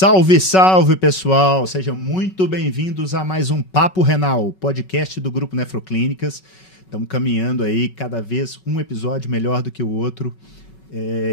Salve, salve, pessoal! Sejam muito bem-vindos a mais um Papo Renal, podcast do Grupo Nefroclínicas. Estamos caminhando aí, cada vez um episódio melhor do que o outro.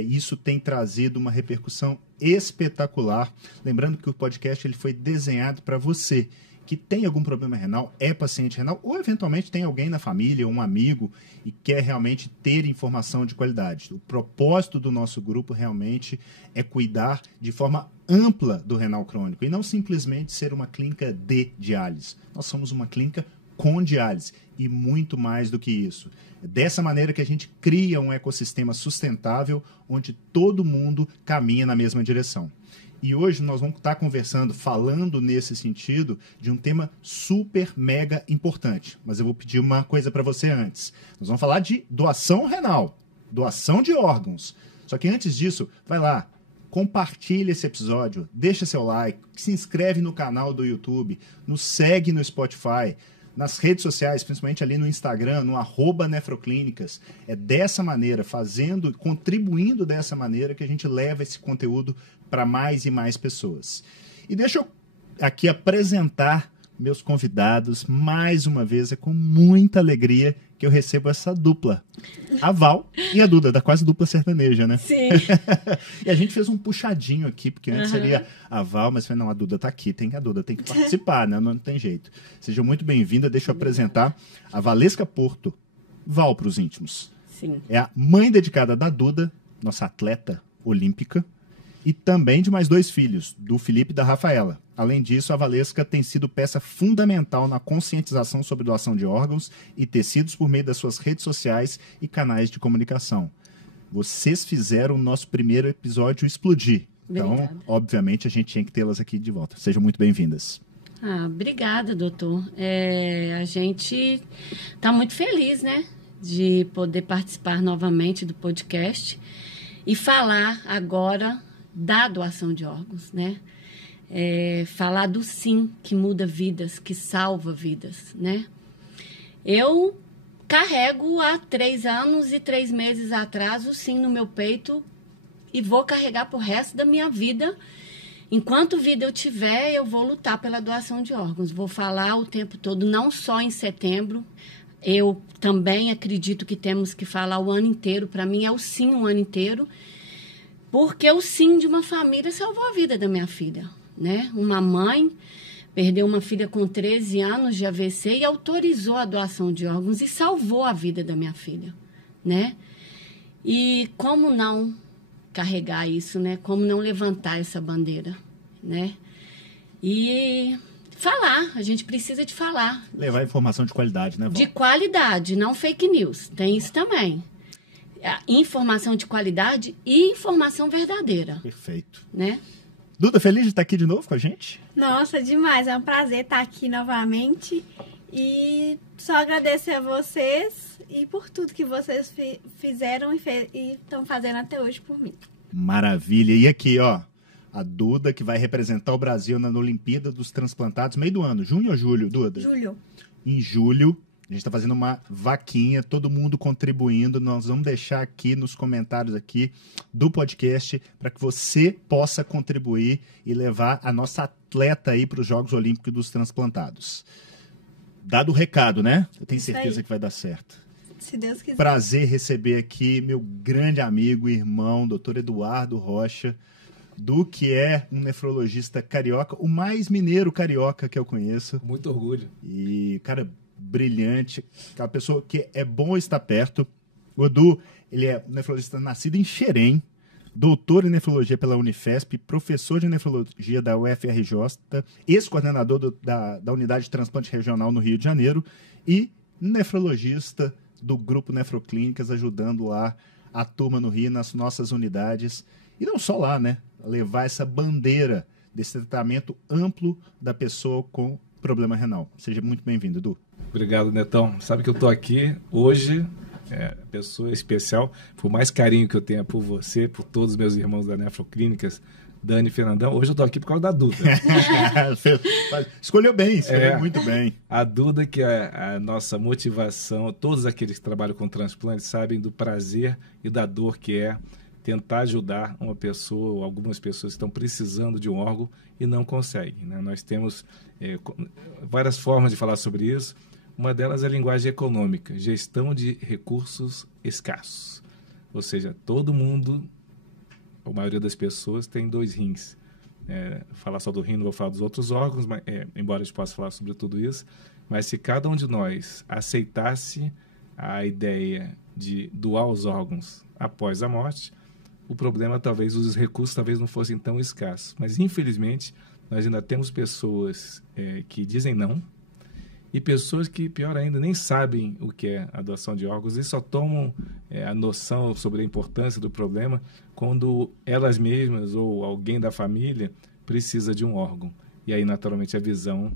Isso tem trazido uma repercussão espetacular. Lembrando que o podcast ele foi desenhado para você que tem algum problema renal, é paciente renal, ou eventualmente tem alguém na família, um amigo, e quer realmente ter informação de qualidade. O propósito do nosso grupo realmente é cuidar de forma ampla do renal crônico, e não simplesmente ser uma clínica de diálise. Nós somos uma clínica com diálise, e muito mais do que isso. É dessa maneira que a gente cria um ecossistema sustentável, onde todo mundo caminha na mesma direção. E hoje nós vamos estar conversando, falando nesse sentido, de um tema super, mega importante. Mas eu vou pedir uma coisa para você antes. Nós vamos falar de doação renal, doação de órgãos. Só que antes disso, vai lá, compartilha esse episódio, deixa seu like, se inscreve no canal do YouTube, nos segue no Spotify, nas redes sociais, principalmente ali no Instagram, no @nefroclínicas. É dessa maneira, contribuindo dessa maneira que a gente leva esse conteúdo para mais e mais pessoas. E deixa eu aqui apresentar meus convidados. Mais uma vez, é com muita alegria que eu recebo essa dupla. A Val e a Duda, da quase dupla sertaneja, né? Sim. E a gente fez um puxadinho aqui, porque antes seria a Val, mas falei, não, a Duda tá aqui, a Duda tem que participar, né? Não tem jeito. Seja muito bem-vinda, deixa eu apresentar a Valesca Porto, Val para os íntimos. Sim. É a mãe dedicada da Duda, nossa atleta olímpica, e também de mais 2 filhos, do Felipe e da Rafaela. Além disso, a Valesca tem sido peça fundamental na conscientização sobre doação de órgãos e tecidos por meio das suas redes sociais e canais de comunicação. Vocês fizeram o nosso primeiro episódio explodir. Então, Obrigada. Obviamente, a gente tinha que tê-las aqui de volta. Sejam muito bem-vindas. Obrigada, doutor. A gente está muito feliz, né, de poder participar novamente do podcast e falar agora da doação de órgãos, né? Falar do sim que muda vidas, que salva vidas, né? Eu carrego há 3 anos e 3 meses atrás o sim no meu peito e vou carregar pro resto da minha vida. Enquanto vida eu tiver, eu vou lutar pela doação de órgãos. Vou falar o tempo todo, não só em setembro. Eu também acredito que temos que falar o ano inteiro. Para mim é o sim o ano inteiro. Porque o sim de uma família salvou a vida da minha filha, né? Uma mãe perdeu uma filha com 13 anos de AVC e autorizou a doação de órgãos e salvou a vida da minha filha, né? E como não carregar isso, né? Como não levantar essa bandeira, né? E falar, a gente precisa de falar. Levar informação de qualidade, né, Val? De qualidade, não fake news. Tem isso também. Informação de qualidade e informação verdadeira. Perfeito. Né? Duda, feliz de estar aqui de novo com a gente? Nossa, demais. É um prazer estar aqui novamente. E só agradecer a vocês e por tudo que vocês fizeram e estão fazendo até hoje por mim. Maravilha. E aqui, ó, a Duda, que vai representar o Brasil na Olimpíada dos Transplantados, meio do ano. Junho ou julho, Duda? Julho. Em julho. A gente está fazendo uma vaquinha, todo mundo contribuindo. Nós vamos deixar aqui nos comentários aqui do podcast para que você possa contribuir e levar a nossa atleta aí para os Jogos Olímpicos dos Transplantados. Dado o recado, né? Eu tenho certeza que vai dar certo. Se Deus quiser. Prazer receber aqui meu grande amigo e irmão, Dr. Eduardo Rocha, que é um nefrologista carioca, o mais mineiro carioca que eu conheço. Muito orgulho. E, cara, brilhante, aquela pessoa que é bom estar perto. O Edu, ele é um nefrologista nascido em Xerém, doutor em nefrologia pela Unifesp, professor de nefrologia da UFRJ, ex-coordenador da Unidade de Transplante Regional no Rio de Janeiro e nefrologista do Grupo Nefroclínicas, ajudando lá a turma no Rio, nas nossas unidades. E não só lá, né? Levar essa bandeira desse tratamento amplo da pessoa com problema renal. Seja muito bem-vindo, Edu. Obrigado, Netão. Sabe que eu tô aqui hoje, pessoa especial, por mais carinho que eu tenha por você, por todos os meus irmãos da Nefroclínicas, Dani e Fernandão, hoje eu tô aqui por causa da Duda. Escolheu bem, escolheu muito bem. A Duda, que é a nossa motivação, todos aqueles que trabalham com transplante sabem do prazer e da dor que é tentar ajudar uma pessoa ou algumas pessoas que estão precisando de um órgão e não conseguem, né? Nós temos várias formas de falar sobre isso. Uma delas é a linguagem econômica, gestão de recursos escassos. Ou seja, todo mundo, a maioria das pessoas, tem 2 rins. Falar só do rim, não vou falar dos outros órgãos, mas, embora a gente possa falar sobre tudo isso. Mas se cada um de nós aceitasse a ideia de doar os órgãos após a morte, o problema talvez, os recursos talvez não fossem tão escassos. Mas, infelizmente, nós ainda temos pessoas que dizem não e pessoas que, pior ainda, nem sabem o que é a doação de órgãos e só tomam a noção sobre a importância do problema quando elas mesmas ou alguém da família precisa de um órgão. E aí, naturalmente, a visão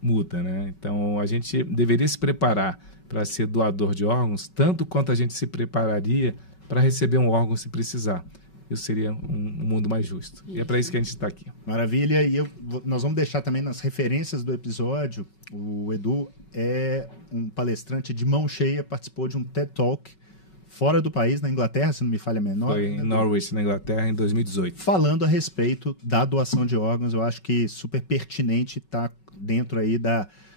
muda, né? Então, a gente deveria se preparar para ser doador de órgãos tanto quanto a gente se prepararia para receber um órgão se precisar. Isso seria um mundo mais justo. E é para isso que a gente está aqui. Maravilha. E nós vamos deixar também nas referências do episódio. O Edu é um palestrante de mão cheia, participou de um TED Talk fora do país, na Inglaterra, se não me falha a menor. Foi em Norwich, na Inglaterra, em 2018. Falando a respeito da doação de órgãos, eu acho que super pertinente estar dentro aí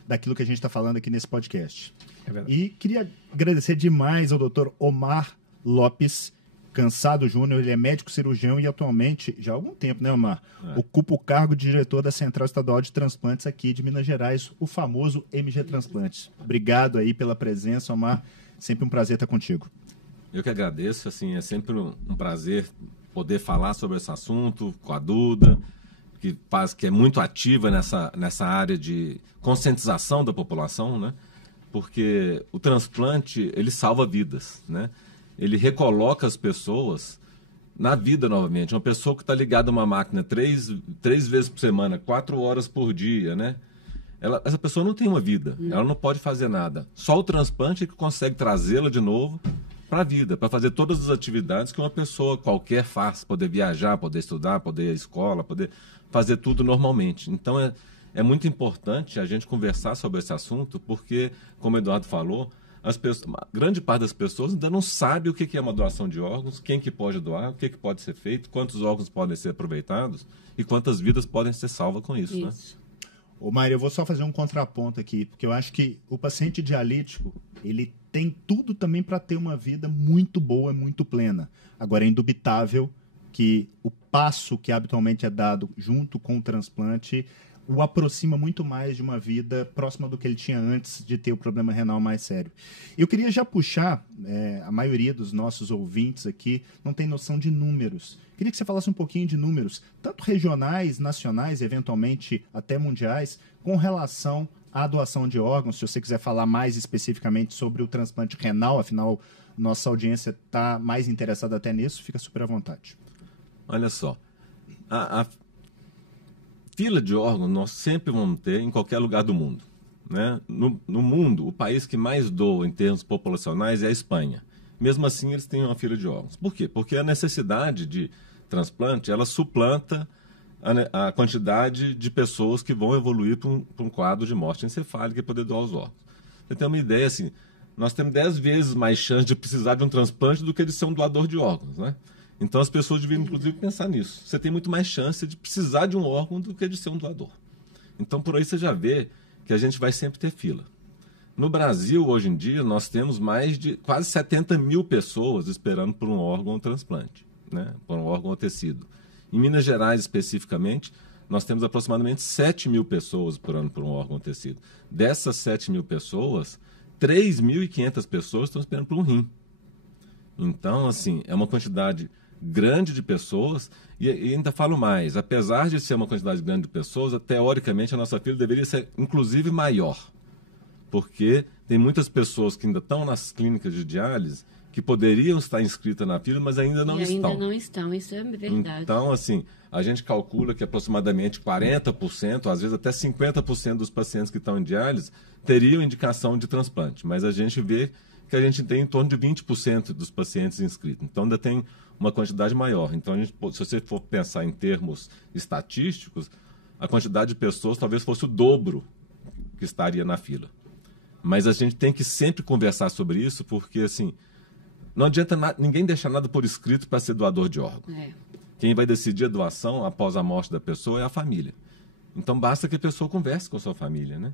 daquilo que a gente está falando aqui nesse podcast. É verdade. E queria agradecer demais ao Dr. Omar Lopes Cansado Júnior. Ele é médico cirurgião e atualmente, já há algum tempo, né, Omar? Ocupa o cargo de diretor da Central Estadual de Transplantes aqui de Minas Gerais, o famoso MG Transplantes. Obrigado aí pela presença, Omar. Sempre um prazer estar contigo. Eu que agradeço, assim, é sempre um prazer poder falar sobre esse assunto com a Duda, que é muito ativa nessa área de conscientização da população, né? Porque o transplante, ele salva vidas, né? Ele recoloca as pessoas na vida novamente. Uma pessoa que está ligada a uma máquina três vezes por semana, 4 horas por dia, né? Essa pessoa não tem uma vida, ela não pode fazer nada. Só o transplante é que consegue trazê-la de novo para a vida, para fazer todas as atividades que uma pessoa qualquer faz, poder viajar, poder estudar, poder ir à escola, poder fazer tudo normalmente. Então é muito importante a gente conversar sobre esse assunto, porque, como o Eduardo falou, a grande parte das pessoas ainda não sabe o que é uma doação de órgãos, quem que pode doar, o que pode ser feito, quantos órgãos podem ser aproveitados e quantas vidas podem ser salvas com isso. Né? Ô, Mário, eu vou só fazer um contraponto aqui, porque eu acho que o paciente dialítico, ele tem tudo também para ter uma vida muito boa, muito plena. Agora, é indubitável que o passo que habitualmente é dado junto com o transplante o aproxima muito mais de uma vida próxima do que ele tinha antes de ter o problema renal mais sério. Eu queria já puxar, a maioria dos nossos ouvintes aqui não tem noção de números. Queria que você falasse um pouquinho de números, tanto regionais, nacionais, eventualmente até mundiais, com relação à doação de órgãos. Se você quiser falar mais especificamente sobre o transplante renal, afinal, nossa audiência está mais interessada até nisso, fica super à vontade. Olha só, a fila de órgãos nós sempre vamos ter em qualquer lugar do mundo. Né? No mundo, o país que mais doa em termos populacionais é a Espanha. Mesmo assim, eles têm uma fila de órgãos. Por quê? Porque a necessidade de transplante, ela suplanta a quantidade de pessoas que vão evoluir para um quadro de morte encefálica e poder doar os órgãos. Você tem uma ideia, assim, nós temos 10 vezes mais chance de precisar de um transplante do que de ser um doador de órgãos, né? Então as pessoas deviam, inclusive, pensar nisso. Você tem muito mais chance de precisar de um órgão do que de ser um doador. Então, por aí você já vê que a gente vai sempre ter fila. No Brasil, hoje em dia, nós temos mais de quase 70 mil pessoas esperando por um órgão ou transplante, né? Por um órgão ou tecido. Em Minas Gerais, especificamente, nós temos aproximadamente 7 mil pessoas esperando por um órgão ou tecido. Dessas 7 mil pessoas, 3.500 pessoas estão esperando por um rim. Então, assim, é uma quantidade grande de pessoas, e ainda falo mais, apesar de ser uma quantidade grande de pessoas, teoricamente a nossa fila deveria ser inclusive maior, porque tem muitas pessoas que ainda estão nas clínicas de diálise que poderiam estar inscritas na fila, mas ainda não estão. Ainda não estão, isso é verdade. Então, assim, a gente calcula que aproximadamente 40%, às vezes até 50% dos pacientes que estão em diálise teriam indicação de transplante, mas a gente vê que a gente tem em torno de 20% dos pacientes inscritos. Então, ainda tem uma quantidade maior. Então, se você for pensar em termos estatísticos, a quantidade de pessoas talvez fosse o dobro que estaria na fila. Mas a gente tem que sempre conversar sobre isso, porque, assim, não adianta ninguém deixar nada por escrito para ser doador de órgão. Quem vai decidir a doação após a morte da pessoa é a família. Então basta que a pessoa converse com a sua família, né?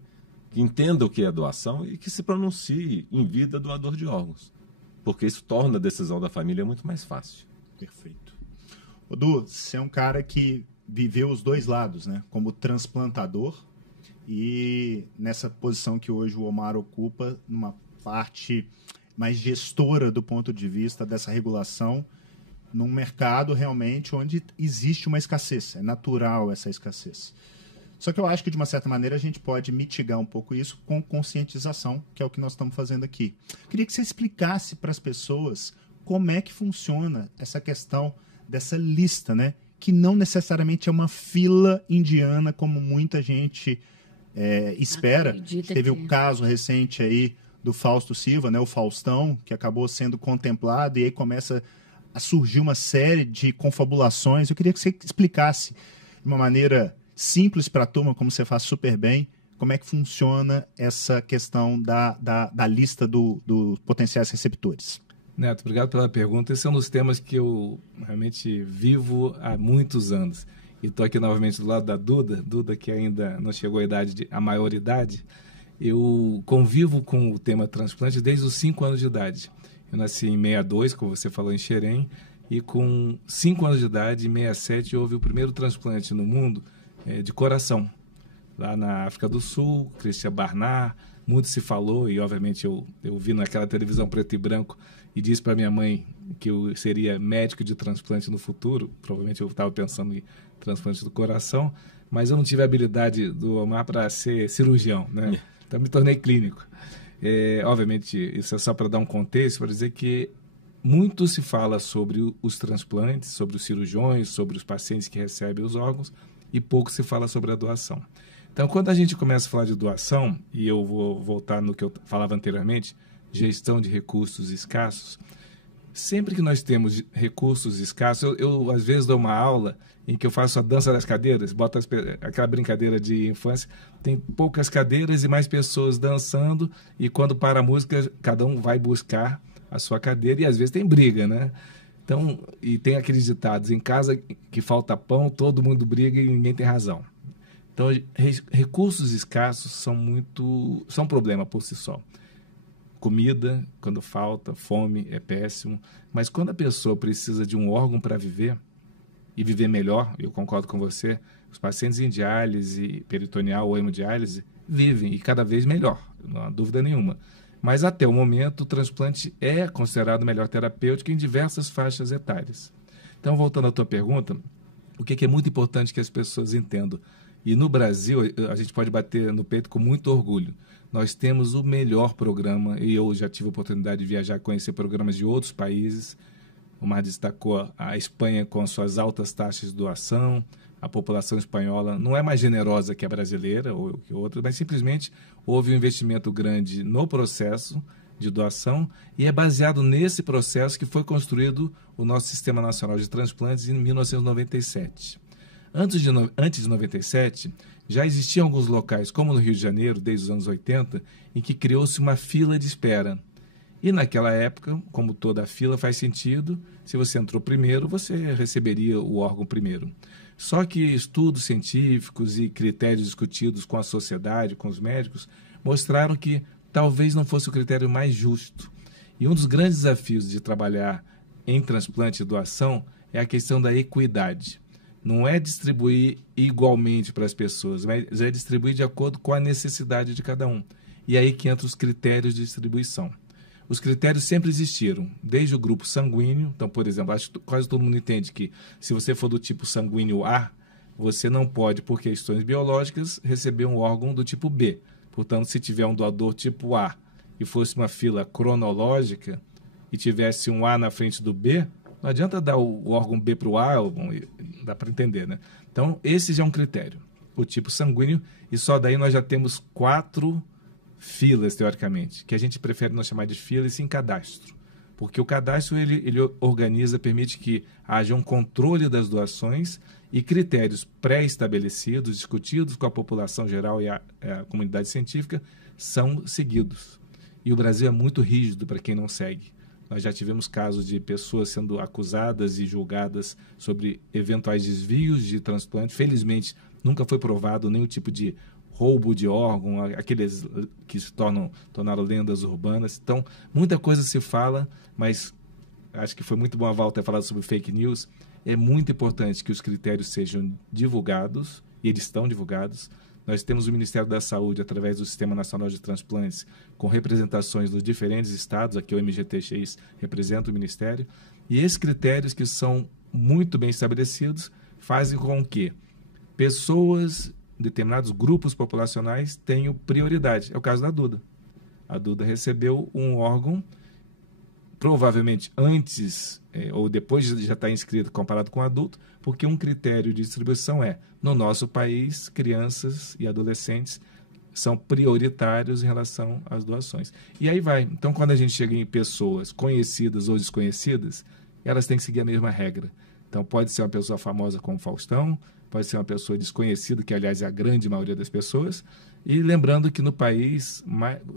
Que entenda o que é doação e que se pronuncie em vida doador de órgãos. Porque isso torna a decisão da família muito mais fácil. Perfeito. Du, você é um cara que viveu os dois lados, né? Como transplantador e nessa posição que hoje o Omar ocupa, numa parte mais gestora do ponto de vista dessa regulação, num mercado realmente onde existe uma escassez. É natural essa escassez. Só que eu acho que, de uma certa maneira, a gente pode mitigar um pouco isso com conscientização, que é o que nós estamos fazendo aqui. Queria que você explicasse para as pessoas como é que funciona essa questão dessa lista, né? Que não necessariamente é uma fila indiana, como muita gente espera. Teve o caso recente aí do Fausto Silva, né? O Faustão, que acabou sendo contemplado, e aí começa a surgir uma série de confabulações. Eu queria que você explicasse de uma maneira simples para a turma, como você faz super bem, como é que funciona essa questão da lista dos potenciais receptores. Neto, obrigado pela pergunta. Esse é um dos temas que eu realmente vivo há muitos anos. E estou aqui novamente do lado da Duda, que ainda não chegou à maioridade. Eu convivo com o tema transplante desde os 5 anos de idade. Eu nasci em 62, como você falou, em Xerém, e com 5 anos de idade, em 67, houve o primeiro transplante no mundo de coração. Lá na África do Sul, Christian Barnard, muito se falou, e obviamente eu vi naquela televisão preto e branco e disse para minha mãe que eu seria médico de transplante no futuro. Provavelmente eu estava pensando em transplante do coração, mas eu não tive a habilidade do Omar para ser cirurgião, né? Então me tornei clínico. Obviamente, isso é só para dar um contexto, para dizer que muito se fala sobre os transplantes, sobre os cirurgiões, sobre os pacientes que recebem os órgãos, e pouco se fala sobre a doação. Então, quando a gente começa a falar de doação, e eu vou voltar no que eu falava anteriormente, gestão de recursos escassos, sempre que nós temos recursos escassos, eu às vezes dou uma aula em que eu faço a dança das cadeiras, boto aquela brincadeira de infância, tem poucas cadeiras e mais pessoas dançando, e quando para a música, cada um vai buscar a sua cadeira, e às vezes tem briga, né? Então, e tem aqueles ditados, em casa que falta pão, todo mundo briga e ninguém tem razão. Então, recursos escassos são um problema por si só. Comida, quando falta, fome, é péssimo. Mas quando a pessoa precisa de um órgão para viver, e viver melhor, eu concordo com você, os pacientes em diálise peritoneal ou hemodiálise vivem, e cada vez melhor, não há dúvida nenhuma. Mas até o momento, o transplante é considerado melhor terapêutico em diversas faixas etárias. Então, voltando à tua pergunta, o que é muito importante que as pessoas entendam? E no Brasil, a gente pode bater no peito com muito orgulho. Nós temos o melhor programa, e eu já tive a oportunidade de viajar, conhecer programas de outros países. O Mar destacou a Espanha com suas altas taxas de doação. A população espanhola não é mais generosa que a brasileira ou que outra, mas simplesmente houve um investimento grande no processo de doação, e é baseado nesse processo que foi construído o nosso Sistema Nacional de Transplantes em 1997. Antes de 97, já existiam alguns locais, como no Rio de Janeiro, desde os anos 80, em que criou-se uma fila de espera. E naquela época, como toda fila faz sentido, se você entrou primeiro, você receberia o órgão primeiro. Só que estudos científicos e critérios discutidos com a sociedade, com os médicos, mostraram que talvez não fosse o critério mais justo. E um dos grandes desafios de trabalhar em transplante e doação é a questão da equidade. Não é distribuir igualmente para as pessoas, mas é distribuir de acordo com a necessidade de cada um. E aí que entram os critérios de distribuição. Os critérios sempre existiram, desde o grupo sanguíneo. Então, por exemplo, acho que quase todo mundo entende que se você for do tipo sanguíneo A, você não pode, por questões biológicas, receber um órgão do tipo B. Portanto, se tiver um doador tipo A e fosse uma fila cronológica e tivesse um A na frente do B, não adianta dar o órgão B para o A, dá para entender, né? Então, esse já é um critério, o tipo sanguíneo, e só daí nós já temos 4 filas, teoricamente, que a gente prefere não chamar de fila e sim cadastro, porque o cadastro ele organiza, permite que haja um controle das doações e critérios pré-estabelecidos, discutidos com a população geral e a comunidade científica, são seguidos. E o Brasil é muito rígido para quem não segue. Nós já tivemos casos de pessoas sendo acusadas e julgadas sobre eventuais desvios de transplante. Felizmente, nunca foi provado nenhum tipo de roubo de órgão, aqueles que se tornaram lendas urbanas. Então, muita coisa se fala, mas acho que foi muito bom a Val ter falado sobre fake news. É muito importante que os critérios sejam divulgados, e eles estão divulgados. Nós temos o Ministério da Saúde, através do Sistema Nacional de Transplantes, com representações dos diferentes estados. Aqui o MGTX representa o Ministério. E esses critérios, que são muito bem estabelecidos, fazem com que pessoas, determinados grupos populacionais, tenham prioridade. É o caso da Duda. A Duda recebeu um órgão, provavelmente antes ou depois de já estar inscrito comparado com adulto, porque um critério de distribuição no nosso país, crianças e adolescentes são prioritários em relação às doações. E aí vai. Então, quando a gente chega em pessoas conhecidas ou desconhecidas, elas têm que seguir a mesma regra. Então, pode ser uma pessoa famosa como Faustão, pode ser uma pessoa desconhecida, que, aliás, é a grande maioria das pessoas. E lembrando que no país,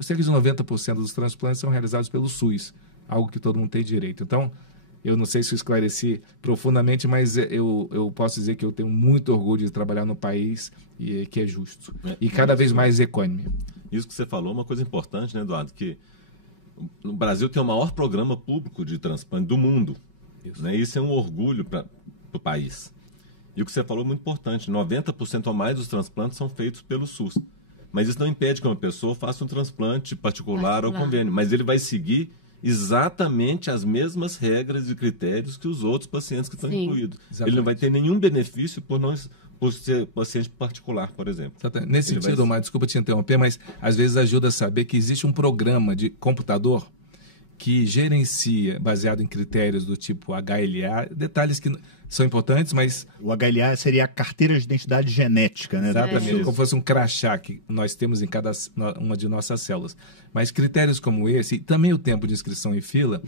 cerca de 90% dos transplantes são realizados pelo SUS, algo que todo mundo tem direito. Então, eu não sei se eu esclareci profundamente, mas eu posso dizer que eu tenho muito orgulho de trabalhar no país e que é justo. E cada vez mais econômico. Isso que você falou é uma coisa importante, né, Eduardo? Que no Brasil tem o maior programa público de transplante do mundo. Isso, né? Isso é um orgulho para o país. E o que você falou é muito importante. 90% ou mais dos transplantes são feitos pelo SUS. Mas isso não impede que uma pessoa faça um transplante particular ou convênio. Mas ele vai seguir exatamente as mesmas regras e critérios que os outros pacientes que estão incluídos. Exatamente. Ele não vai ter nenhum benefício por ser paciente particular, por exemplo. Exatamente. Nesse sentido, Omar, desculpa te interromper, mas às vezes ajuda a saber que existe um programa de computador que gerencia, baseado em critérios do tipo HLA, detalhes que são importantes, mas... O HLA seria a carteira de identidade genética, né? Exatamente, como fosse um crachá que nós temos em cada uma de nossas células. Mas critérios como esse, e também o tempo de inscrição em fila,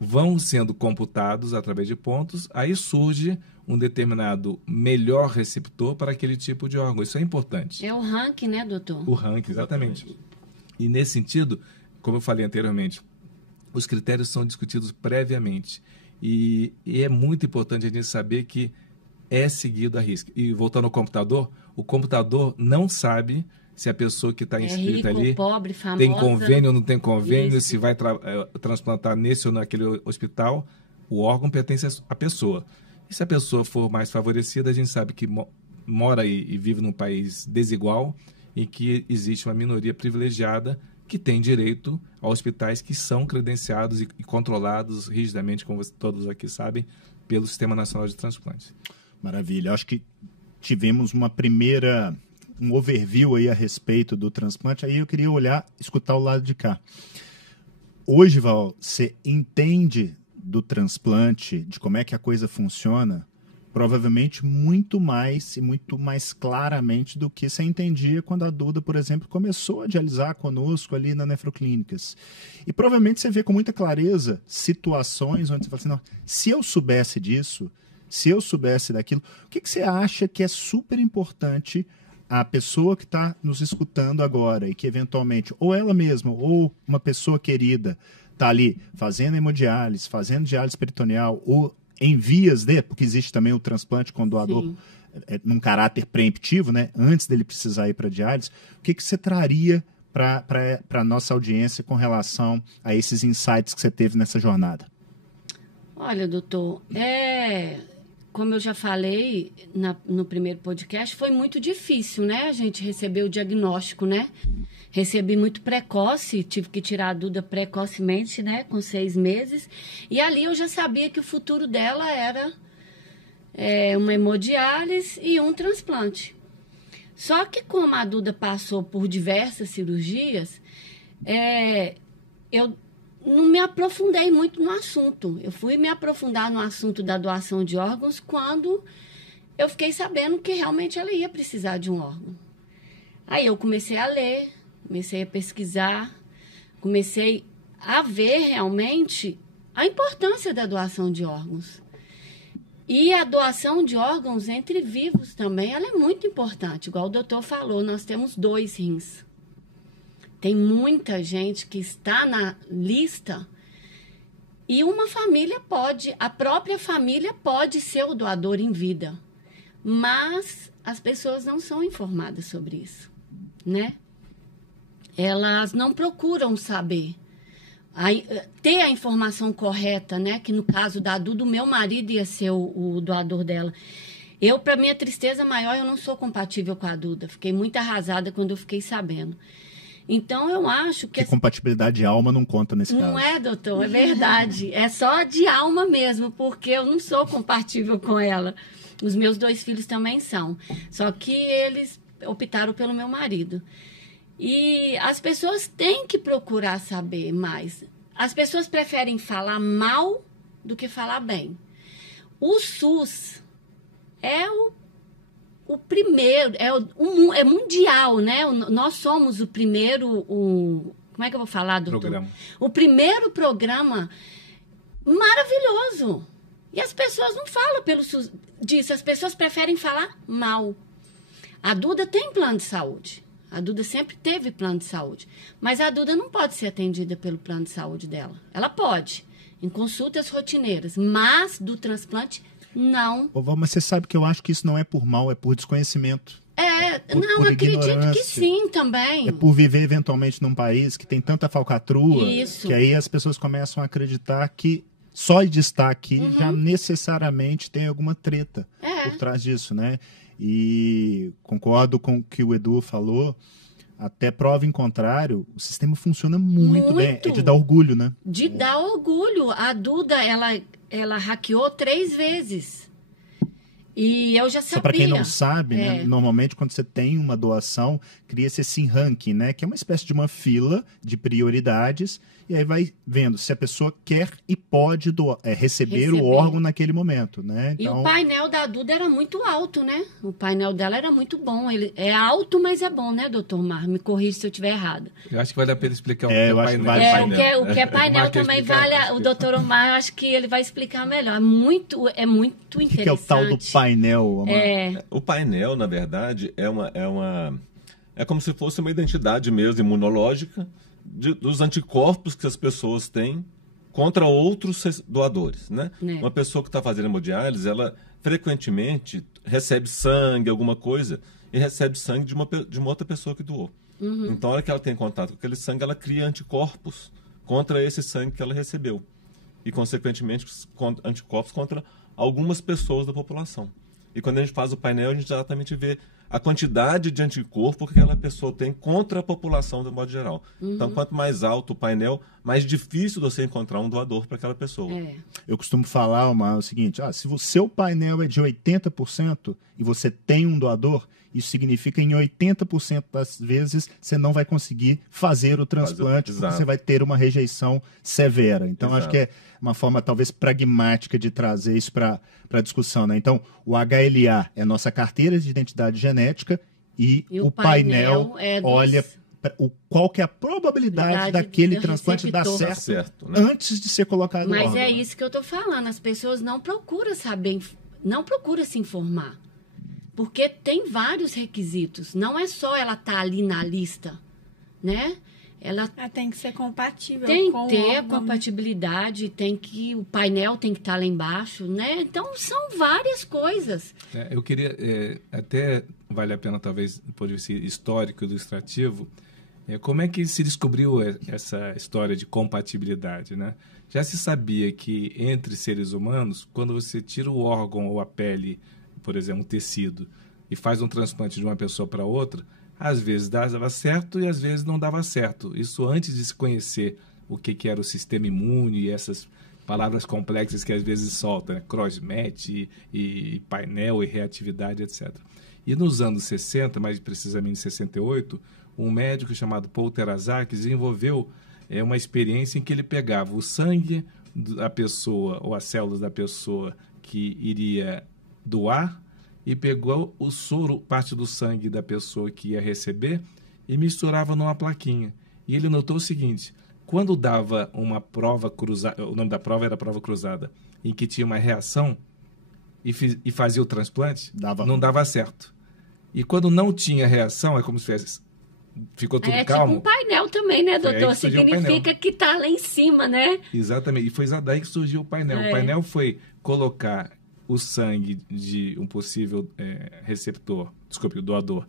vão sendo computados através de pontos, aí surge um determinado melhor receptor para aquele tipo de órgão. Isso é importante. É o ranking, né, doutor? O ranking, exatamente. E nesse sentido, como eu falei anteriormente, os critérios são discutidos previamente. E é muito importante a gente saber que é seguido a risca. E voltando ao computador, o computador não sabe se a pessoa que está inscrita rico, ali pobre, famosa, tem convênio ou não tem convênio, isso. se vai transplantar nesse ou naquele hospital. O órgão pertence à pessoa. E se a pessoa for mais favorecida, a gente sabe que mora e vive num país desigual e que existe uma minoria privilegiada que tem direito a hospitais que são credenciados e controlados rigidamente, como todos aqui sabem, pelo Sistema Nacional de Transplantes. Maravilha. Acho que tivemos um overview aí a respeito do transplante. Aí eu queria escutar o lado de cá. Hoje, Val, você entende do transplante, de como é que a coisa funciona, provavelmente muito mais claramente do que você entendia quando a Duda, por exemplo, começou a dialisar conosco ali na Nefroclínicas. E provavelmente você vê com muita clareza situações onde você fala assim, não, se eu soubesse disso, se eu soubesse daquilo, o que você acha que é super importante a pessoa que está nos escutando agora e que eventualmente, ou ela mesma, ou uma pessoa querida, está ali fazendo hemodiálise, fazendo diálise peritoneal, ou em vias de, porque existe também o transplante com o doador num caráter preemptivo, né, antes dele precisar ir para a diálise, o que você traria para a nossa audiência com relação a esses insights que você teve nessa jornada? Olha, doutor, como eu já falei no primeiro podcast, foi muito difícil, né, a gente receber o diagnóstico, né? Recebi muito precoce, tive que tirar a Duda precocemente, né, com 6 meses. E ali eu já sabia que o futuro dela era uma hemodiálise e um transplante. Só que como a Duda passou por diversas cirurgias, eu não me aprofundei muito no assunto. Eu fui me aprofundar no assunto da doação de órgãos quando eu fiquei sabendo que realmente ela ia precisar de um órgão. Aí eu comecei a ler, comecei a pesquisar, comecei a ver realmente a importância da doação de órgãos. E a doação de órgãos entre vivos também, ela é muito importante. Igual o doutor falou, nós temos 2 rins. Tem muita gente que está na lista E uma família a própria família pode ser o doador em vida. Mas as pessoas não são informadas sobre isso, né? Elas não procuram saber. Ter a informação correta, né? Que no caso da Duda, o meu marido ia ser o doador dela. Para minha tristeza maior, eu não sou compatível com a Duda. Fiquei muito arrasada quando eu fiquei sabendo. Então, eu acho que... compatibilidade de alma não conta nesse caso. Não é, doutor, é verdade. É só de alma mesmo, porque eu não sou compatível com ela. Os meus 2 filhos também são. Só que eles optaram pelo meu marido. E as pessoas têm que procurar saber mais. As pessoas preferem falar mal do que falar bem. O SUS é o primeiro, é mundial, né? Nós somos o primeiro, como é que eu vou falar, doutor? Programa. O primeiro programa maravilhoso. E as pessoas não falam pelo SUS disso, as pessoas preferem falar mal. A Duda tem plano de saúde. A Duda sempre teve plano de saúde. Mas a Duda não pode ser atendida pelo plano de saúde dela. Ela pode, em consultas rotineiras, mas do transplante, não. Mas você sabe que eu acho que isso não é por mal, é por desconhecimento. Eu acredito que sim também. É por viver eventualmente num país que tem tanta falcatrua, Isso. que aí as pessoas começam a acreditar que só de estar aqui já necessariamente tem alguma treta por trás disso, né? E concordo com o que o Edu falou, até prova em contrário, o sistema funciona muito bem. É de dar orgulho, né? De dar orgulho. A Duda, ela hackeou 3 vezes. E eu já sabia. Só para quem não sabe, né, normalmente quando você tem uma doação, cria-se esse ranking, né, que é uma espécie de uma fila de prioridades, e aí vai vendo se a pessoa quer e pode receber o órgão naquele momento, né? Então... E o painel da Duda era muito alto, né? O painel dela era muito bom. Ele é alto, mas é bom, né, doutor Mar? Me corrige se eu estiver errada. Eu acho que vale a pena explicar o que é painel. O que é painel também vale. O doutor Omar, eu acho que ele vai explicar melhor. É muito interessante. O que é o tal do painel, Omar? O painel, na verdade, é como se fosse uma identidade mesmo imunológica dos anticorpos que as pessoas têm contra outros doadores, né? Uma pessoa que está fazendo hemodiálise, ela frequentemente recebe sangue, alguma coisa, e recebe sangue de uma outra pessoa que doou. Então, a hora que ela tem contato com aquele sangue, ela cria anticorpos contra esse sangue que ela recebeu. E, consequentemente, anticorpos contra algumas pessoas da população. E quando a gente faz o painel, a gente exatamente vê a quantidade de anticorpo que aquela pessoa tem contra a população de modo geral. Então, quanto mais alto o painel, mais difícil você encontrar um doador para aquela pessoa. Eu costumo falar, Omar, o seguinte, se o seu painel é de 80% e você tem um doador, isso significa em 80% das vezes você não vai conseguir fazer o transplante, porque você vai ter uma rejeição severa. Então, acho que é uma forma talvez pragmática de trazer isso para a discussão, né? Então, o HLA é a nossa carteira de identidade genética e o painel olha qual que é a probabilidade daquele transplante dar certo, né? Antes de ser colocado no órgão. Mas é isso que eu estou falando. As pessoas não procuram saber, não procuram se informar. Porque tem vários requisitos. Não é só ela estar ali na lista, né? Ela tem que ser compatível. Tem que ter a compatibilidade, o painel tem que estar lá embaixo, né? Então, são várias coisas. Eu queria, até vale a pena, talvez, do ponto de vista histórico, ilustrativo, como é que se descobriu essa história de compatibilidade, né? Já se sabia que entre seres humanos, quando você tira o órgão ou a pele, por exemplo, um tecido, e faz um transplante de uma pessoa para outra, às vezes dava certo e às vezes não dava certo. Isso antes de se conhecer o que era o sistema imune e essas palavras complexas que às vezes soltam, né? Cross-match e painel e reatividade, etc. E nos anos 60, mais precisamente em 68, um médico chamado Paul Terrazak desenvolveu uma experiência em que ele pegava o sangue da pessoa ou as células da pessoa que iria doar e pegou o soro, parte do sangue da pessoa que ia receber e misturava numa plaquinha. E ele notou o seguinte, quando dava uma prova cruzada, o nome da prova era prova cruzada, em que tinha uma reação e fazia o transplante, não dava certo. E quando não tinha reação, é como se fosse ficou tudo É calmo. tipo um painel também, né, Foi aí doutor? que surgiu o Significa que tá lá em cima, né? Exatamente, e foi daí que surgiu o painel. É. O painel foi colocar o sangue de um possível receptor, desculpe, o doador,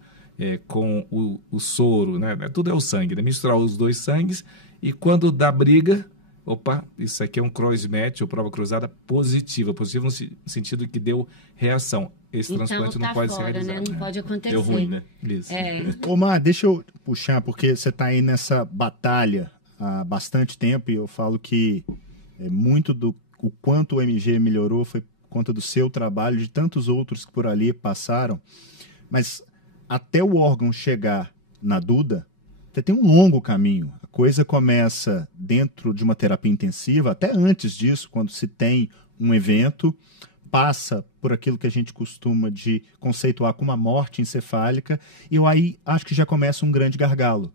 com o soro, né? Tudo é o sangue, né? Misturar os dois sangues e quando dá briga, opa, isso aqui é um cross-match ou prova cruzada positiva. Positiva no sentido que deu reação. Esse Então transplante tá não pode fora, ser realizado. né? Não pode acontecer. Deu ruim, né? Isso. Omar, deixa eu puxar, porque você está aí nessa batalha há bastante tempo e eu falo que muito do o quanto o MG melhorou foi por conta do seu trabalho, de tantos outros que por ali passaram. Mas até o órgão chegar na Duda, você tem um longo caminho. A coisa começa dentro de uma terapia intensiva, até antes disso, quando se tem um evento, passa por aquilo que a gente costuma de conceituar como uma morte encefálica, e eu aí acho que já começa um grande gargalo.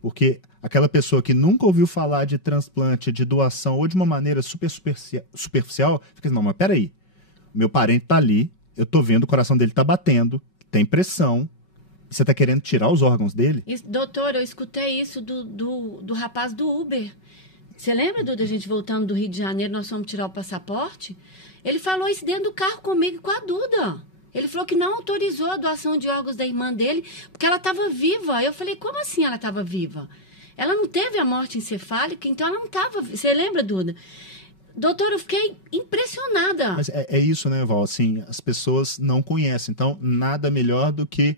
Porque aquela pessoa que nunca ouviu falar de transplante, de doação, ou de uma maneira superficial, fica assim, não, mas peraí, meu parente está ali, eu estou vendo o coração dele está batendo, tem pressão, você está querendo tirar os órgãos dele? Doutor, eu escutei isso do rapaz do Uber. Você lembra, Duda, a gente voltando do Rio de Janeiro, nós fomos tirar o passaporte? Ele falou isso dentro do carro comigo e com a Duda. Ele falou que não autorizou a doação de órgãos da irmã dele, porque ela estava viva. Eu falei, como assim ela estava viva? Ela não teve a morte encefálica, então ela não estava... Você lembra, Duda? Doutor, eu fiquei impressionada. Mas é isso, né, Val? Assim, as pessoas não conhecem. Então, nada melhor do que...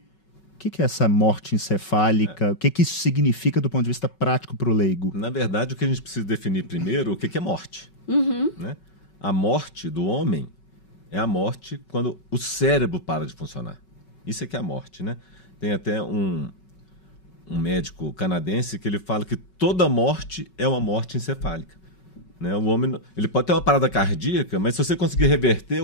O que é essa morte encefálica? O que isso significa do ponto de vista prático para o leigo? Na verdade, o que a gente precisa definir primeiro, o que é morte. Uhum. Né? A morte do homem é a morte quando o cérebro para de funcionar. Isso é que é a morte, né? Tem até um médico canadense que ele fala que toda morte é uma morte encefálica. Né? O homem, ele pode ter uma parada cardíaca, mas se você conseguir reverter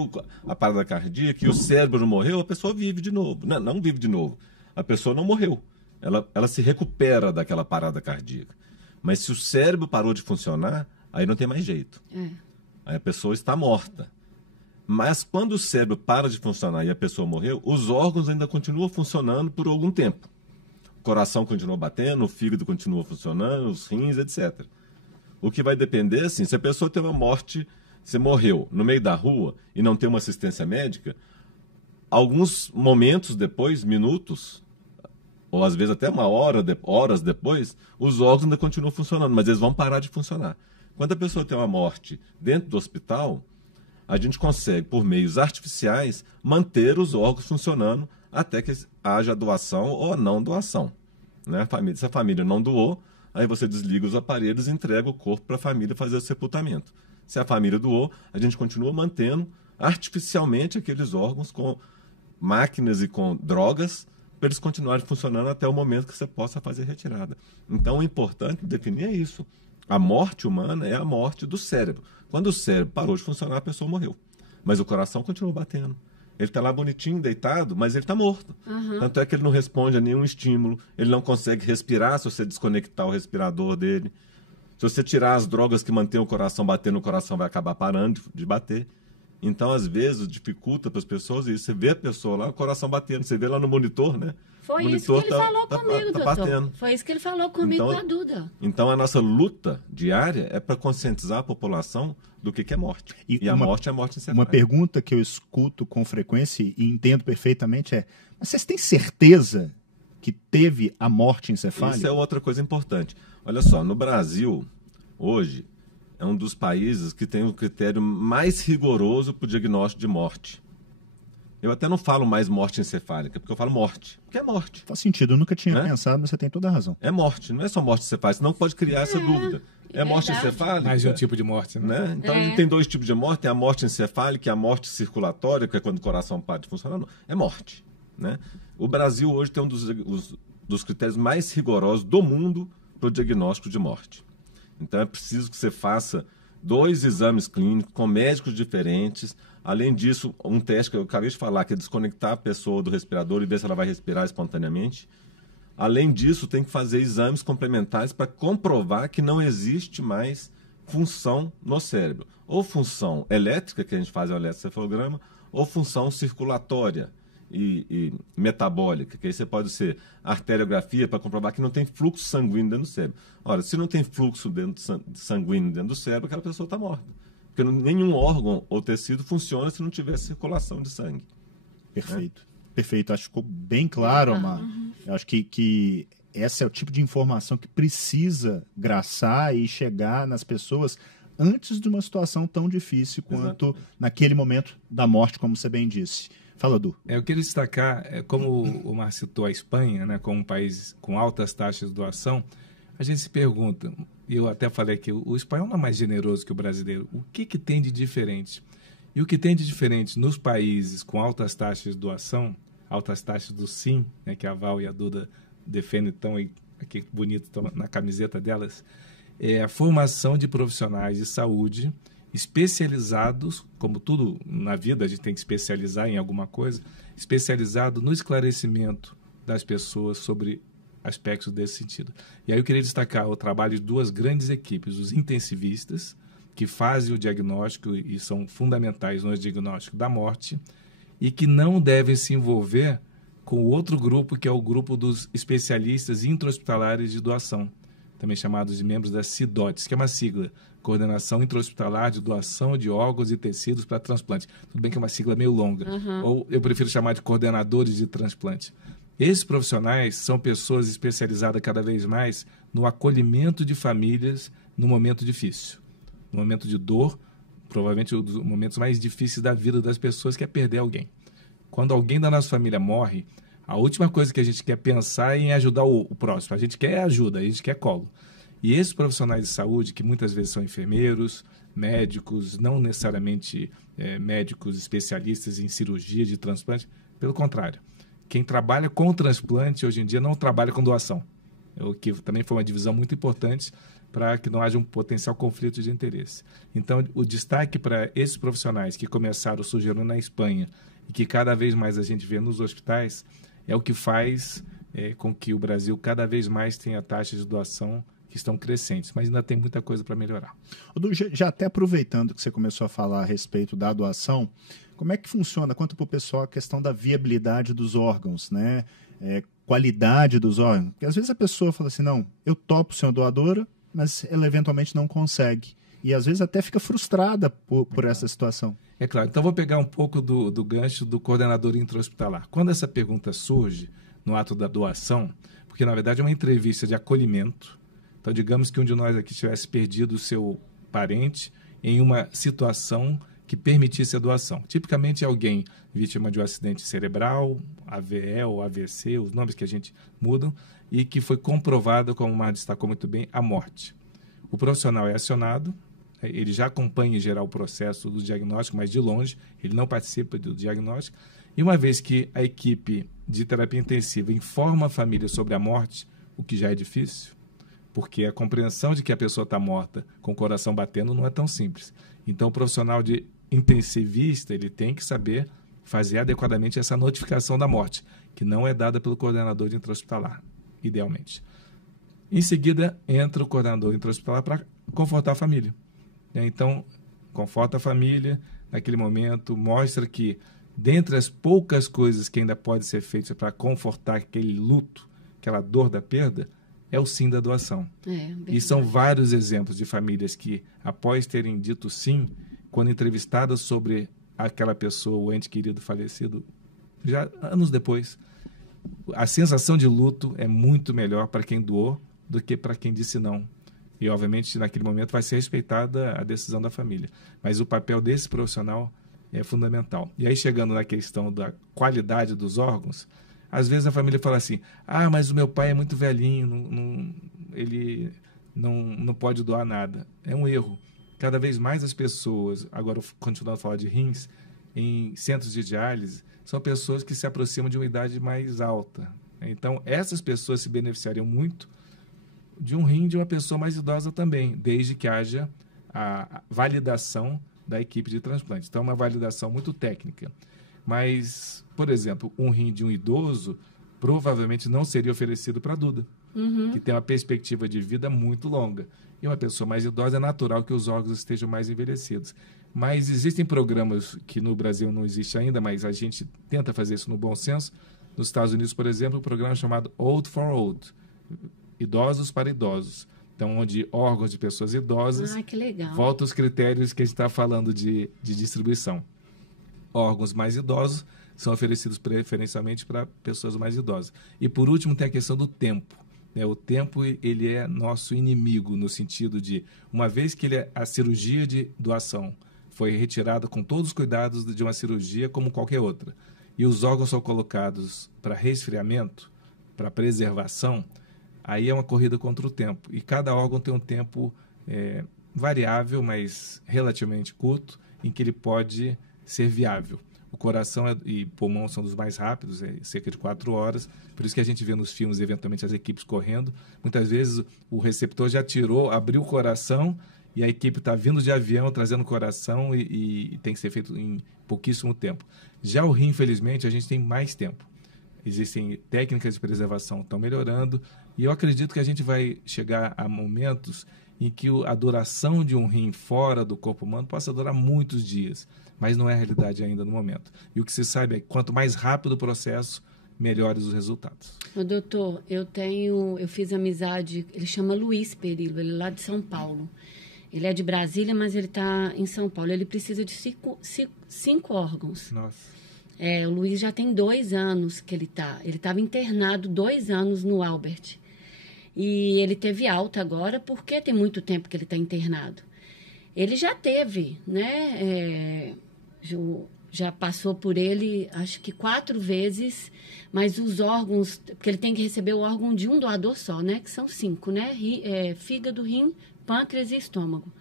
a parada cardíaca e o cérebro não morreu, a pessoa vive de novo. Não vive de novo. A pessoa não morreu. Ela se recupera daquela parada cardíaca. Mas se o cérebro parou de funcionar, aí não tem mais jeito. Aí a pessoa está morta. Mas quando o cérebro para de funcionar e a pessoa morreu, os órgãos ainda continuam funcionando por algum tempo. O coração continua batendo, o fígado continua funcionando, os rins, etc. O que vai depender, assim, se a pessoa tem uma morte, você morreu no meio da rua e não tem uma assistência médica, alguns momentos depois, minutos, ou às vezes até horas depois, os órgãos ainda continuam funcionando, mas eles vão parar de funcionar. Quando a pessoa tem uma morte dentro do hospital, a gente consegue, por meios artificiais, manter os órgãos funcionando até que haja doação ou não doação. Né? Se a família não doou, aí você desliga os aparelhos e entrega o corpo para a família fazer o sepultamento. Se a família doou, a gente continua mantendo artificialmente aqueles órgãos com máquinas e com drogas para eles continuarem funcionando até o momento que você possa fazer a retirada. Então, o importante definir é isso. A morte humana é a morte do cérebro. Quando o cérebro parou de funcionar, a pessoa morreu. Mas o coração continua batendo. Ele está lá bonitinho, deitado, mas ele está morto. Tanto é que ele não responde a nenhum estímulo, ele não consegue respirar se você desconectar o respirador dele. Se você tirar as drogas que mantêm o coração batendo, o coração vai acabar parando de bater. Então, às vezes, dificulta para as pessoas isso. Você vê a pessoa lá, o coração batendo. Você vê lá no monitor, né? Foi isso que ele falou comigo, doutor. Batendo. Foi isso que ele falou comigo com a Duda. Então, a nossa luta diária é para conscientizar a população do que é morte. E a morte é a morte encefálica. Uma pergunta que eu escuto com frequência e entendo perfeitamente é: mas vocês têm certeza que teve a morte encefálica? Isso é outra coisa importante. Olha só, no Brasil, hoje, é um dos países que tem o critério mais rigoroso para o diagnóstico de morte. Eu até não falo mais morte encefálica, porque eu falo morte. Porque é morte. Faz sentido, eu nunca tinha pensado, mas você tem toda a razão. É morte, não é só morte encefálica, senão pode criar essa dúvida. É morte encefálica? Mais de um tipo de morte, né? Então, a gente tem dois tipos de morte. Tem a morte encefálica e a morte circulatória, que é quando o coração para de funcionar. Não, é morte. Né? O Brasil hoje tem um dos critérios mais rigorosos do mundo para o diagnóstico de morte. Então, é preciso que você faça 2 exames clínicos com médicos diferentes. Além disso, um teste que eu acabei de falar, que é desconectar a pessoa do respirador e ver se ela vai respirar espontaneamente. Além disso, tem que fazer exames complementares para comprovar que não existe mais função no cérebro. Ou função elétrica, que a gente faz o eletrocefalograma, ou função circulatória. e metabólica, que aí você pode ser arteriografia para comprovar que não tem fluxo sanguíneo dentro do cérebro. Ora, se não tem fluxo sanguíneo dentro do cérebro, aquela pessoa está morta. Porque nenhum órgão ou tecido funciona se não tiver circulação de sangue. Perfeito. Perfeito. Acho que ficou bem claro, Amar. Eu acho que esse é o tipo de informação que precisa graçar e chegar nas pessoas antes de uma situação tão difícil quanto naquele momento da morte, como você bem disse. Fala, Du. Eu queria destacar, como o Mar citou a Espanha, né, como um país com altas taxas de doação, a gente se pergunta, e eu até falei que o espanhol não é mais generoso que o brasileiro, o que tem de diferente? E o que tem de diferente nos países com altas taxas de doação, altas taxas do SIM, né, que a Val e a Duda defendem tão aqui bonito na camiseta delas, é a formação de profissionais de saúde especializados, como tudo na vida a gente tem que especializar em alguma coisa, especializado no esclarecimento das pessoas sobre aspectos desse sentido. E aí eu queria destacar o trabalho de duas grandes equipes, os intensivistas, que fazem o diagnóstico e são fundamentais no diagnóstico da morte, e que não devem se envolver com o outro grupo, que é o grupo dos especialistas intra-hospitalares de doação, também chamados de membros da CIDOTS, que é uma sigla, Coordenação Intra-Hospitalar de Doação de Órgãos e Tecidos para Transplante. Tudo bem que é uma sigla meio longa, ou eu prefiro chamar de coordenadores de transplante. Esses profissionais são pessoas especializadas cada vez mais no acolhimento de famílias no momento difícil, no momento de dor, provavelmente um dos momentos mais difíceis da vida das pessoas, que é perder alguém. Quando alguém da nossa família morre, a última coisa que a gente quer pensar é em ajudar o próximo. A gente quer ajuda, a gente quer colo. E esses profissionais de saúde, que muitas vezes são enfermeiros, médicos, não necessariamente médicos especialistas em cirurgia de transplante, pelo contrário. Quem trabalha com transplante hoje em dia não trabalha com doação, o que também foi uma divisão muito importante para que não haja um potencial conflito de interesse. Então, o destaque para esses profissionais que começaram surgindo na Espanha e que cada vez mais a gente vê nos hospitais, é o que faz com que o Brasil cada vez mais tenha taxas de doação que estão crescentes, mas ainda tem muita coisa para melhorar. Du, já até aproveitando que você começou a falar a respeito da doação, como é que funciona, quanto para o pessoal, a questão da viabilidade dos órgãos, né? Qualidade dos órgãos? Porque às vezes a pessoa fala assim, não, eu topo ser uma doadora, mas ela eventualmente não consegue. E às vezes até fica frustrada por essa situação. É claro. Então vou pegar um pouco do gancho do coordenador intra-hospitalar. Quando essa pergunta surge no ato da doação, porque na verdade é uma entrevista de acolhimento. Então digamos que um de nós aqui tivesse perdido o seu parente em uma situação que permitisse a doação. Tipicamente é alguém vítima de um acidente cerebral, AVE ou AVC, os nomes que a gente muda, e que foi comprovado, como o Mar destacou muito bem, a morte. O profissional é acionado, ele já acompanha em geral o processo do diagnóstico, mas de longe, ele não participa do diagnóstico. E uma vez que a equipe de terapia intensiva informa a família sobre a morte, o que já é difícil, porque a compreensão de que a pessoa está morta com o coração batendo não é tão simples. Então, o profissional de intensivista, ele tem que saber fazer adequadamente essa notificação da morte, que não é dada pelo coordenador de intra-hospitalar, idealmente. Em seguida, entra o coordenador intra-hospitalar para confortar a família. Então, conforta a família naquele momento, mostra que, dentre as poucas coisas que ainda pode ser feitas para confortar aquele luto, aquela dor da perda, é o sim da doação. E são vários exemplos de famílias que, após terem dito sim, quando entrevistadas sobre aquela pessoa, o ente querido falecido, já anos depois, a sensação de luto é muito melhor para quem doou do que para quem disse não. E, obviamente, naquele momento vai ser respeitada a decisão da família. Mas o papel desse profissional é fundamental. E aí, chegando na questão da qualidade dos órgãos, às vezes a família fala assim, mas o meu pai é muito velhinho, ele não pode doar nada. É um erro. Cada vez mais as pessoas, agora continuando a falar de rins, em centros de diálise, são pessoas que se aproximam de uma idade mais alta. Então, essas pessoas se beneficiariam muito de um rim de uma pessoa mais idosa também, desde que haja a validação da equipe de transplante. Então, é uma validação muito técnica. Mas, por exemplo, um rim de um idoso provavelmente não seria oferecido para a Duda, que tem uma perspectiva de vida muito longa. E uma pessoa mais idosa é natural que os órgãos estejam mais envelhecidos. Mas existem programas que no Brasil não existe ainda, mas a gente tenta fazer isso no bom senso. Nos Estados Unidos, por exemplo, um programa chamado Old for Old, idosos para idosos. Então, onde órgãos de pessoas idosas que legal. voltam aos critérios que a gente está falando de distribuição. Órgãos mais idosos são oferecidos preferencialmente para pessoas mais idosas. E, por último, tem a questão do tempo. O tempo, ele é nosso inimigo, no sentido de, uma vez que a cirurgia de doação foi retirada com todos os cuidados de uma cirurgia como qualquer outra, e os órgãos são colocados para resfriamento, para preservação, aí é uma corrida contra o tempo. E cada órgão tem um tempo variável, mas relativamente curto, em que ele pode ser viável. O coração e pulmão são dos mais rápidos, cerca de 4 horas. Por isso que a gente vê nos filmes, eventualmente, as equipes correndo. Muitas vezes o receptor já abriu o coração e a equipe está vindo de avião, trazendo o coração e tem que ser feito em pouquíssimo tempo. Já o rim, infelizmente, a gente tem mais tempo. Existem técnicas de preservação que estão melhorando e eu acredito que a gente vai chegar a momentos em que a duração de um rim fora do corpo humano possa durar muitos dias, mas não é a realidade ainda no momento. E o que se sabe é que quanto mais rápido o processo, melhores os resultados. Doutor, eu fiz amizade, ele chama Luiz Perillo, ele é lá de São Paulo. Ele é de Brasília, mas ele está em São Paulo. Ele precisa de 5 órgãos. Nossa. O Luiz já tem 2 anos que ele está. Ele estava internado 2 anos no Albert. E ele teve alta agora porque tem muito tempo que ele está internado. Ele já teve, né? Já passou por ele, acho que 4 vezes, mas os órgãos, porque ele tem que receber o órgão de um doador só, né? Que são 5, né? Fígado, rim, pâncreas e estômago.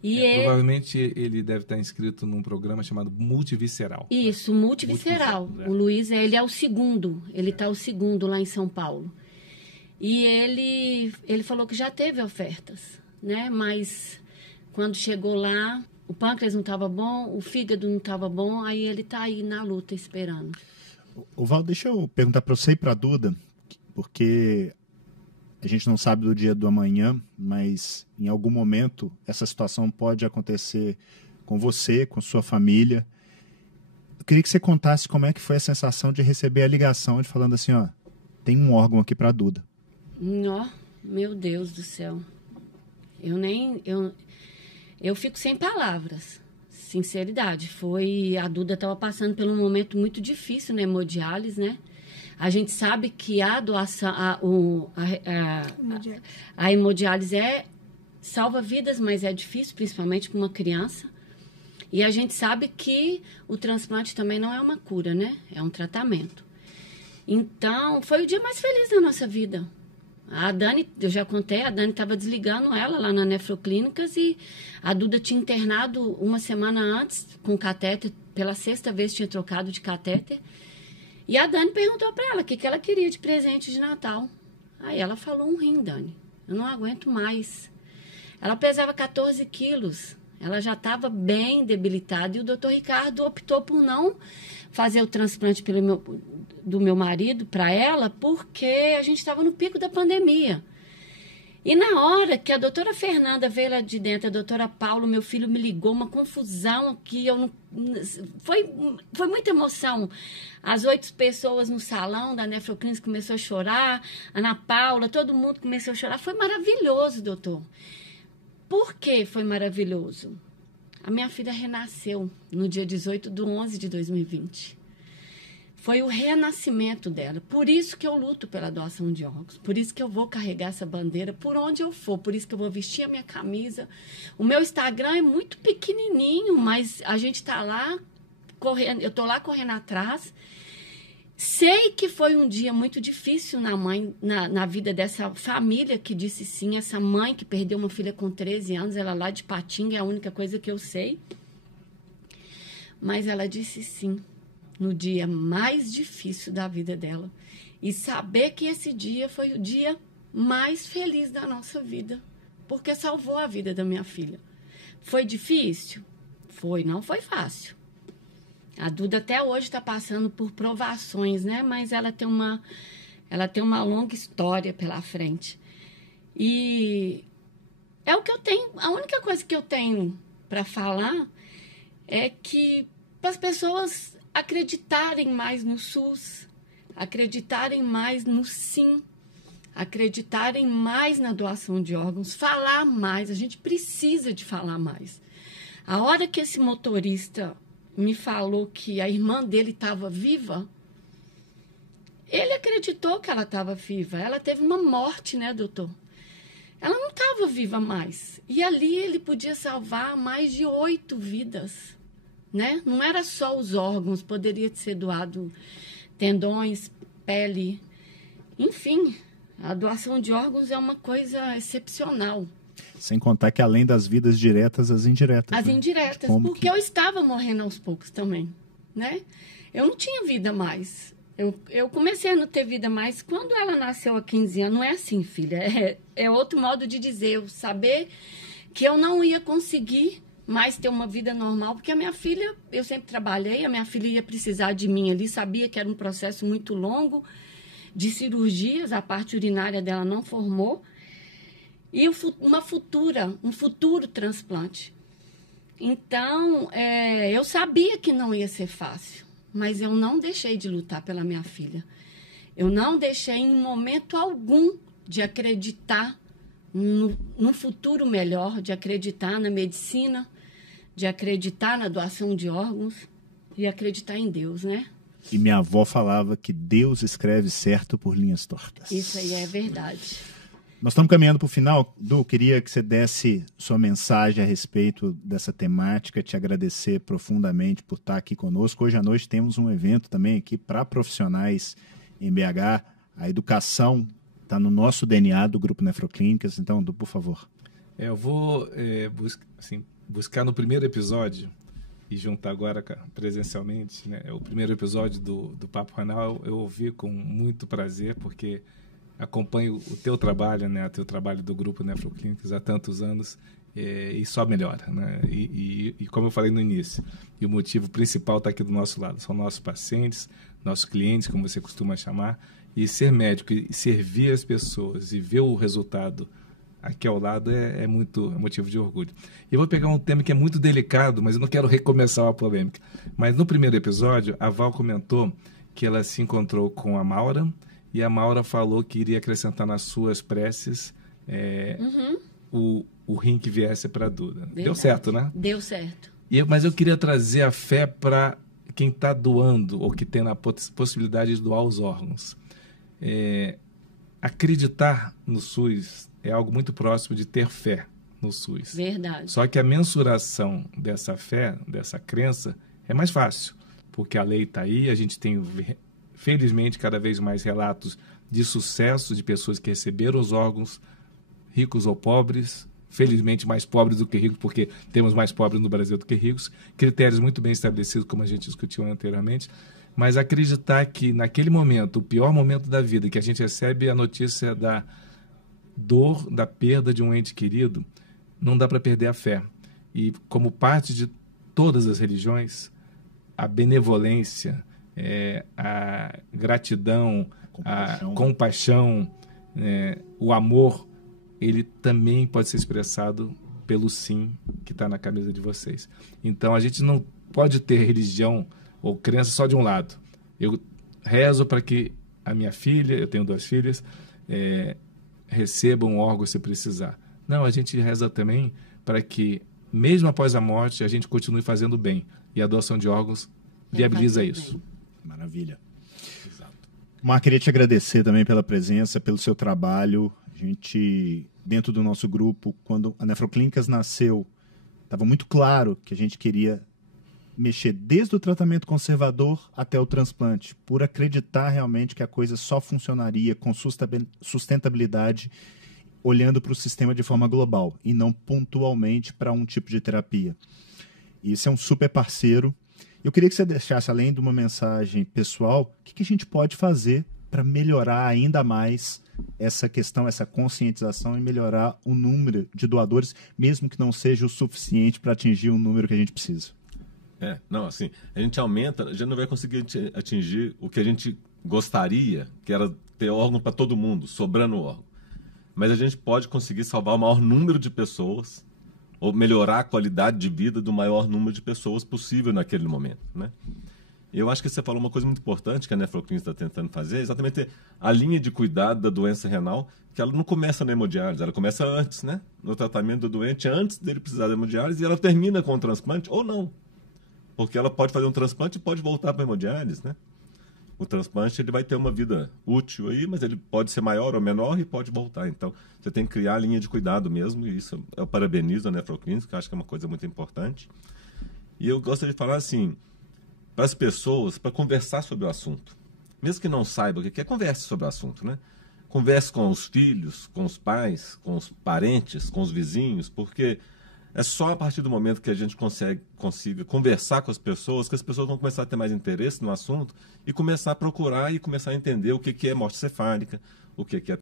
Provavelmente ele deve estar inscrito num programa chamado multivisceral. Isso, multivisceral. O Luiz, ele é o segundo, ele está o segundo lá em São Paulo. E ele falou que já teve ofertas, né? Mas quando chegou lá, o pâncreas não estava bom, o fígado não estava bom, aí ele está aí na luta esperando. Val, deixa eu perguntar para você e para a Duda, porque a gente não sabe do dia do amanhã, mas em algum momento essa situação pode acontecer com você, com sua família. Eu queria que você contasse como é que foi a sensação de receber a ligação de falando assim, ó, tem um órgão aqui para a Duda. Meu Deus do céu. Eu fico sem palavras, sinceridade. A Duda estava passando por um momento muito difícil na hemodiálise, né? A gente sabe que a doação, a hemodiálise salva vidas, mas é difícil, principalmente para uma criança. E a gente sabe que o transplante também não é uma cura, né? É um tratamento. Então, foi o dia mais feliz da nossa vida. A Dani, eu já contei, a Dani estava desligando ela lá na Nefroclínicas e a Duda tinha internado uma semana antes com catéter, pela 6ª vez tinha trocado de catéter. E a Dani perguntou para ela o que ela queria de presente de Natal. Aí ela falou um rim, Dani. Eu não aguento mais. Ela pesava 14 quilos. Ela já estava bem debilitada e o doutor Ricardo optou por não fazer o transplante do meu marido para ela porque a gente estava no pico da pandemia. E na hora que a doutora Fernanda veio lá de dentro, a doutora Paulo, meu filho, me ligou, uma confusão aqui. Foi muita emoção. As 8 pessoas no salão da Nefroclínica começou a chorar, a Ana Paula, todo mundo começou a chorar. Foi maravilhoso, doutor. Por que foi maravilhoso? A minha filha renasceu no dia 18/11/2020. Foi o renascimento dela. Por isso que eu luto pela doação de órgãos. Por isso que eu vou carregar essa bandeira por onde eu for. Por isso que eu vou vestir a minha camisa. O meu Instagram é muito pequenininho, mas a gente está lá correndo. Eu estou lá correndo atrás. Sei que foi um dia muito difícil na vida dessa família que disse sim. Essa mãe que perdeu uma filha com 13 anos. Ela lá de Patinga, é a única coisa que eu sei. Mas ela disse sim. No dia mais difícil da vida dela. E saber que esse dia foi o dia mais feliz da nossa vida. Porque salvou a vida da minha filha. Foi difícil? Foi, não foi fácil. A Duda até hoje está passando por provações, né? Mas ela tem uma longa história pela frente. E é o que eu tenho. A única coisa que eu tenho para falar é que para as pessoas acreditarem mais no SUS, acreditarem mais no sim, acreditarem mais na doação de órgãos, falar mais. A gente precisa de falar mais. A hora que esse motorista me falou que a irmã dele estava viva, ele acreditou que ela estava viva. Ela teve uma morte, né, doutor? Ela não estava viva mais. E ali ele podia salvar mais de 8 vidas, né? Não era só os órgãos, poderia ser doado tendões, pele, enfim. A doação de órgãos é uma coisa excepcional. Sem contar que além das vidas diretas, as indiretas. As né? indiretas, porque eu estava morrendo aos poucos também, né? Eu não tinha vida mais. Eu comecei a não ter vida mais quando ela nasceu há 15 anos. Não é assim, filha. É outro modo de dizer. Eu saber que eu não ia conseguir mais ter uma vida normal, porque a minha filha, eu sempre trabalhei, a minha filha ia precisar de mim ali, sabia que era um processo muito longo de cirurgias, a parte urinária dela não formou, e um futuro transplante. Então, eu sabia que não ia ser fácil, mas eu não deixei de lutar pela minha filha. Eu não deixei em momento algum de acreditar num futuro melhor, de acreditar na medicina, de acreditar na doação de órgãos e acreditar em Deus, né? E minha avó falava que Deus escreve certo por linhas tortas. Isso aí é verdade. Nós estamos caminhando para o final. Du, queria que você desse sua mensagem a respeito dessa temática, te agradecer profundamente por estar aqui conosco. Hoje à noite temos um evento também aqui para profissionais em BH. A educação está no nosso DNA do Grupo Nefroclínicas. Então, Du, por favor. Eu vou buscar no primeiro episódio e juntar agora presencialmente, né? O primeiro episódio do Papo Renal eu ouvi com muito prazer, porque acompanho o teu trabalho, né? O teu trabalho do Grupo Nefroclínicas há tantos anos e só melhora, né? E como eu falei no início, e o motivo principal está aqui do nosso lado, são nossos pacientes, nossos clientes, como você costuma chamar, e ser médico e servir as pessoas e ver o resultado aqui ao lado é motivo de orgulho. E eu vou pegar um tema que é muito delicado, mas eu não quero recomeçar uma polêmica. Mas no primeiro episódio, a Val comentou que ela se encontrou com a Maura, e a Maura falou que iria acrescentar nas suas preces o rim que viesse para a Duda. Verdade. Deu certo, né? Deu certo. Mas eu queria trazer a fé para quem está doando ou que tem a possibilidade de doar os órgãos. Acreditar no SUS é algo muito próximo de ter fé no SUS. Verdade. Só que a mensuração dessa fé, dessa crença, é mais fácil, porque a lei está aí, a gente tem, felizmente, cada vez mais relatos de sucesso de pessoas que receberam os órgãos, ricos ou pobres, felizmente mais pobres do que ricos, porque temos mais pobres no Brasil do que ricos, critérios muito bem estabelecidos, como a gente discutiu anteriormente, mas acreditar que naquele momento, o pior momento da vida, que a gente recebe a notícia da dor, da perda de um ente querido, não dá para perder a fé. E como parte de todas as religiões, a benevolência, a gratidão, a compaixão, o amor, ele também pode ser expressado pelo sim que está na camisa de vocês. Então, a gente não pode ter religião ou crença só de um lado. Eu rezo para que a minha filha, eu tenho 2 filhas, receba um órgão se precisar. Não, a gente reza também para que, mesmo após a morte, a gente continue fazendo bem. E a doação de órgãos viabiliza isso. Bem. Maravilha. Exato. Mar, queria te agradecer também pela presença, pelo seu trabalho. A gente, dentro do nosso grupo, quando a Nefroclínicas nasceu, estava muito claro que a gente queria mexer desde o tratamento conservador até o transplante, por acreditar realmente que a coisa só funcionaria com sustentabilidade, olhando para o sistema de forma global e não pontualmente para um tipo de terapia. E isso é um super parceiro. Eu queria que você deixasse, além de uma mensagem pessoal, o que a gente pode fazer para melhorar ainda mais essa questão, essa conscientização e melhorar o número de doadores, mesmo que não seja o suficiente para atingir o número que a gente precisa. Não, assim, a gente aumenta, a gente não vai conseguir atingir o que a gente gostaria, que era ter órgão para todo mundo, sobrando órgão. Mas a gente pode conseguir salvar o maior número de pessoas ou melhorar a qualidade de vida do maior número de pessoas possível naquele momento, né? Eu acho que você falou uma coisa muito importante que a nefroclínica está tentando fazer, é exatamente a linha de cuidado da doença renal, que ela não começa na hemodiálise, ela começa antes, né? No tratamento do doente, antes dele precisar da hemodiálise, e ela termina com o transplante ou não. Porque ela pode fazer um transplante e pode voltar para a hemodiálise, né? O transplante ele vai ter uma vida útil aí, mas ele pode ser maior ou menor e pode voltar. Então, você tem que criar a linha de cuidado mesmo, e isso eu parabenizo a nefroclínica, que eu acho que é uma coisa muito importante. E eu gostaria de falar assim, para as pessoas, para conversar sobre o assunto. Mesmo que não saiba o que é, converse sobre o assunto, né? Converse com os filhos, com os pais, com os parentes, com os vizinhos, porque é só a partir do momento que a gente consiga conversar com as pessoas que as pessoas vão começar a ter mais interesse no assunto e começar a procurar e começar a entender o que é morte cefálica, o que é